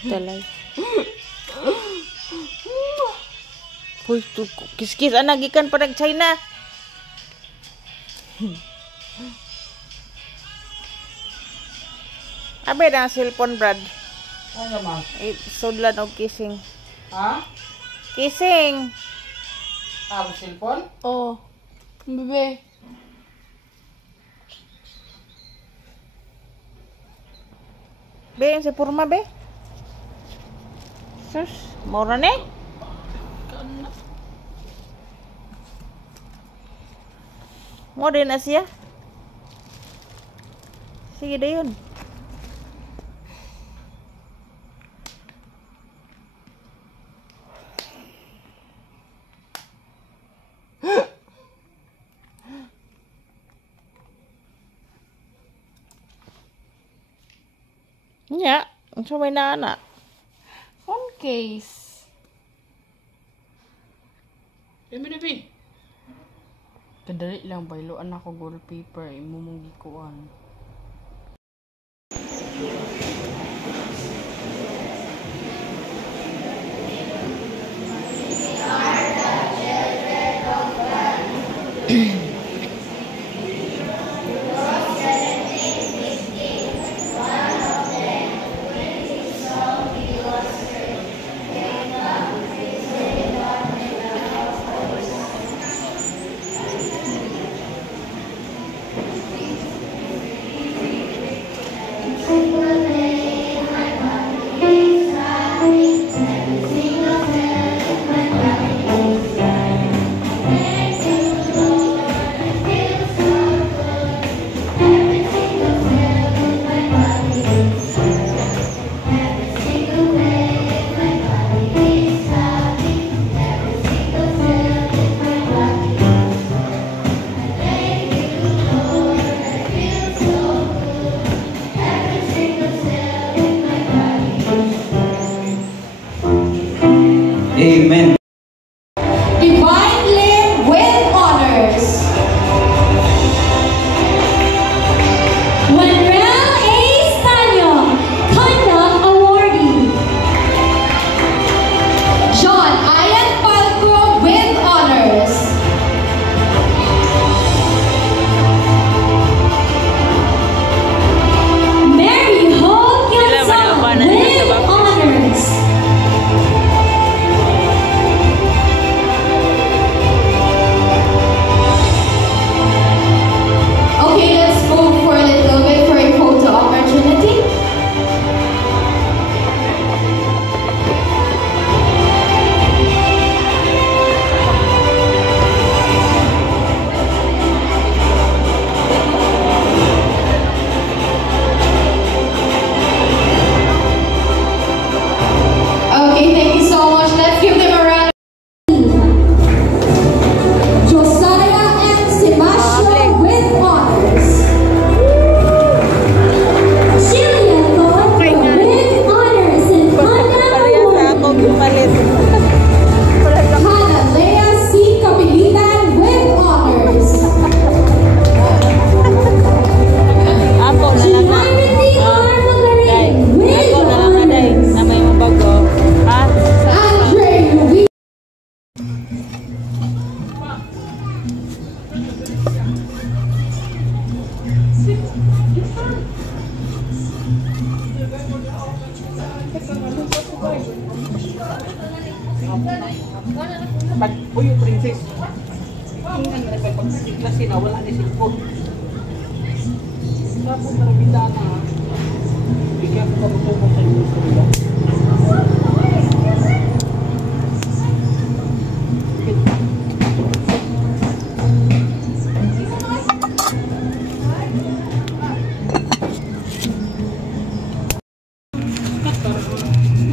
Talay. Hoy, kiskis anak gikan pa nag China. Abe na cellphone, Brad. Ano ma? Sudlan og kissing. Ha? Kissing. Ang cellphone? Oh. Bebe. Be, sa purma be. Sus, mura ni. Mo din na siya. Sige dayon. Nya, unsa may nana? Phone case. Bin. Kadali lang bayloan ako wallpaper imo mong gikuan. Amen. Divine Limb with honors. Wanrel A. Stanyo, Conduct Awardee. John Ian Palco with honors. Mary Holt Yatsa with honors. Okay, let's move for a little bit for a photo opportunity. Okay, thank you so much. Let's give them a round. Josiah and Sebastian with honors. Jillian Gold with honors in Conduct Award. Hannah Lea C. Kapilitan with honors. Humanity R. Magarin with honors. Andre Ruiz. Pag puyo princess. Tingnan mo na pag-klase na wala ni cellphone. Tapos narabita na. Bigyan ko mo sa iyo.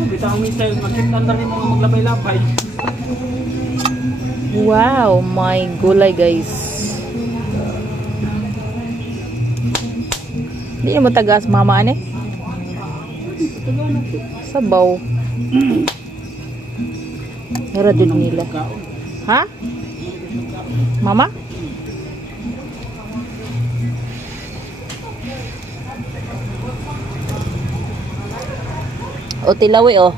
Bitaw minsan makita na rin mga maglabay-labay. Wow, my gulay guys. Di mo tagas mama ane? Sabaw. Nara jud nila. Ha? Mama? O tilawi oh.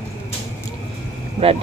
Brad.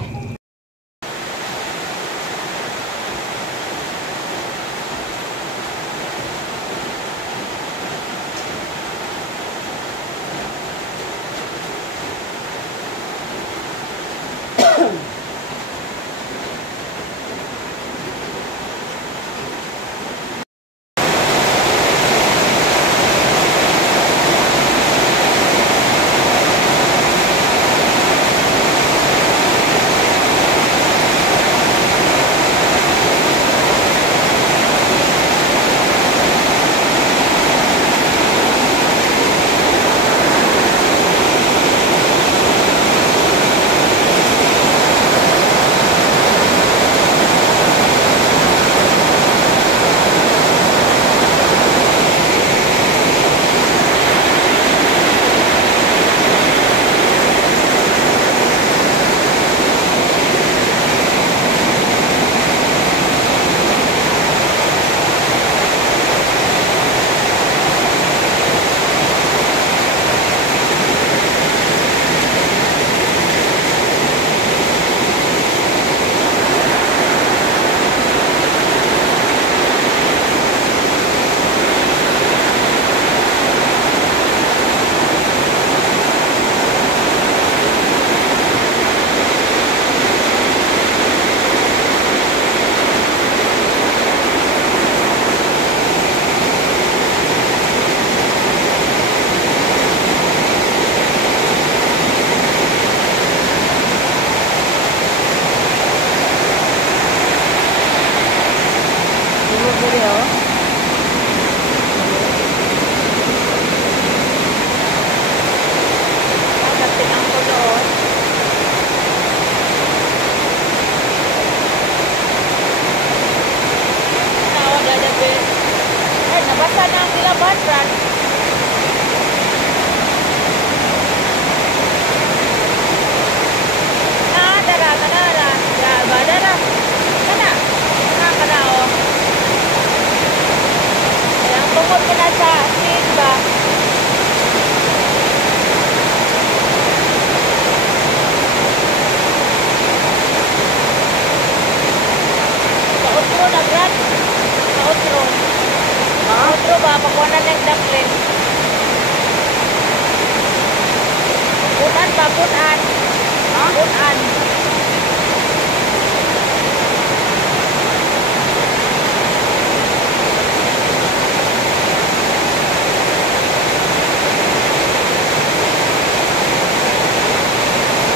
Nabasa na ang nilaban, Brad. Dara. Dara. Kana. Kana, oh. Kaya ang tungkol ko na sa seat ba? Kautro na, Brad. Kautro. Kautro ba? Pakuhanan ng dumpling. Punan ba? Punan. Punan.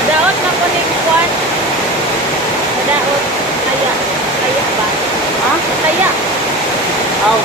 Daot na ko ning kwan. Daot. Kaya. Kaya ba? Ha? Kaya. Oh.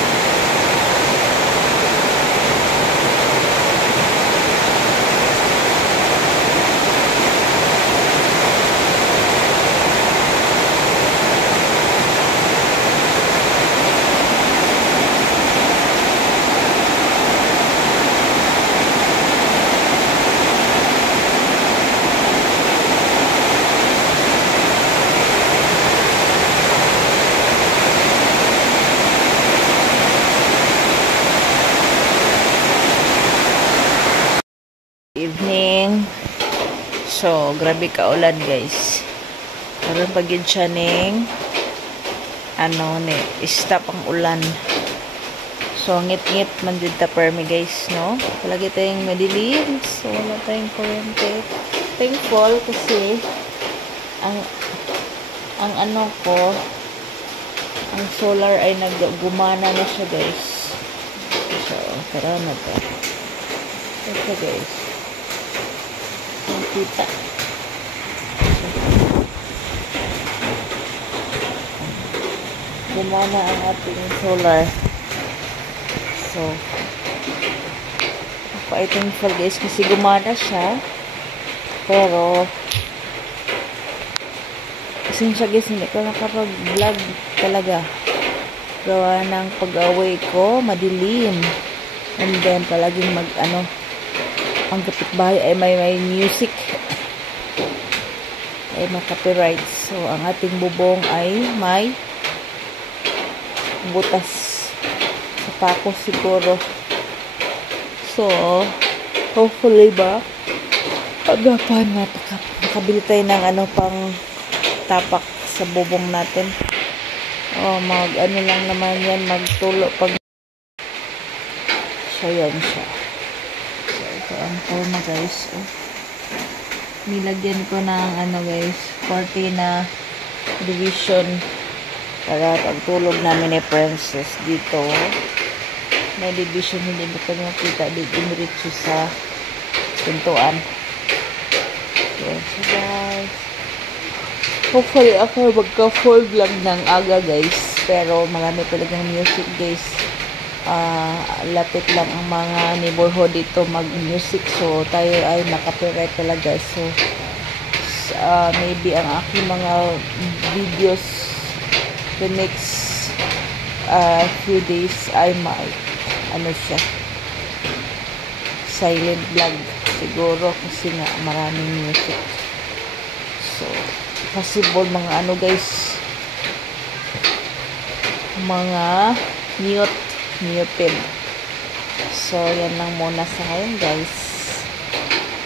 Evening. So, grabe ka ulan, guys. Karon pagid siya ning stop ang ulan. So, ngit-ngit man jud ta permi, guys, no? Palagi tayong madilim. So, wala tayong kuryente. Thankful kasi ang solar ay naggumana na siya, guys. So, tara na to. Ito, guys. Kita. Gumana ang ating solar. So, ako ay thankful, guys, kasi gumana siya. Pero, kasi siya, guys, hindi ko nakapag-vlog talaga. Gawa ng pag-away ko, madilim. And then, palaging ang kapitbahay ay may music. Ay may copyright. So, ang ating bubong ay may butas sa pako siguro. So, hopefully ba agapan nakabili tayo ng ano pang tapak sa bubong natin. Mag ano lang naman yan, magtulo pag so yan siya. So ito ang forma guys. Nilagyan ko ng ano guys, cortina division para pagtulog namin ni Princess dito. May division, hindi mo kami makita diretso sa pintuan. Yan so guys. Hopefully ako magka-fold lang ng aga guys. Pero marami talagang music guys. Lapit lang ang mga neighborhood dito mag-music. So tayo ay nakapirate talaga. So maybe ang aking mga videos the next few days ay ano siya, silent vlog siguro kasi nga maraming music. So possible mga ano guys, mga muted. So yan lang muna sa ngayon guys,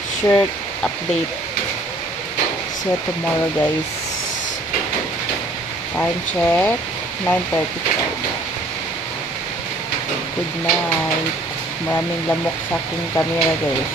short update. See you tomorrow guys. Time check 9:35. Good night. Maraming lamok sa aking camera guys.